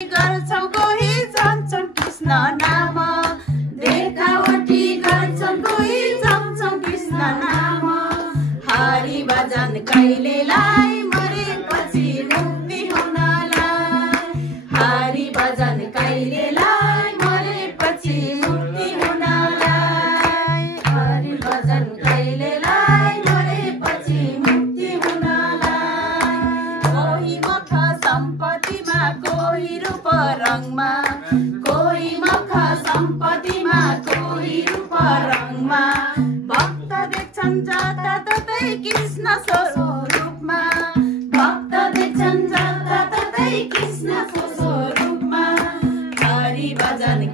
गर्छौ कोही चम्चम कृष्ण नाम देखावटी गर्छौ कोही चम्चम कृष्ण नाम हरि भजन कहिलेलाई मरेपछि मुक्ति हुनलाई हरि भजन कहिलेलाई मरेपछि मुक्ति हुनलाई हरि भजन कहिलेलाई मरेपछि मुक्ति हुनलाई कोही मख सम्पत्तिमा कोही रूप रङमा कोही मख सम्पत्तिमा कोही रूप रङमा भक्त देख्छन् जताततै कृष्ण स्वरूपमा भक्त देख्छन् जताततै कृष्ण स्वरूपमा हरि भजन